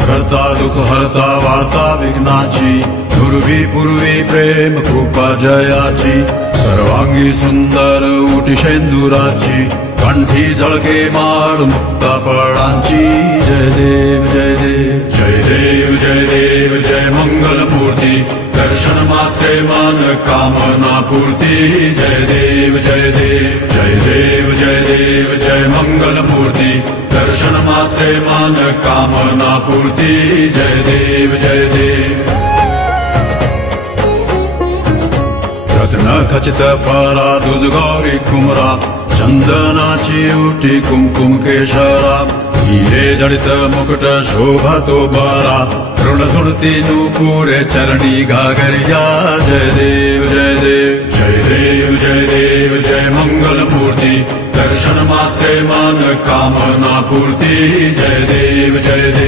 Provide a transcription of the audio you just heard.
करता दुःख हरता वार्ता विघ्नाची, पूर्वी पूर्वी प्रेम कृपा जयाची, सर्वांगी सुंदर उटी शेंदुराची, कंठी झळके माळ मुक्ता फळांची. जय देव जय देव जय देव जय देव जय मंगल मूर्ती, दर्शन मात्रे मान कामना पूर्ती. जय देव जय देव जय देव जय देव जय मंगल मूर्ती, दर्शन मात्रे मान कामना पूर्ती. जय देव जय देव. रत्न खचित फरा दुज गौरी कुमरा, चंदनाची उटी कुमकुम केशरा, हिरे जडित मुकुट शोभतो बरा, ऋण सुरती नूपुरे चरणी घागरिया. जय देव जय देव जय देव जय देव जय मंगल मूर्ती, दर्शन मात्रे मान कामना पूर्ती. जय देव जय देव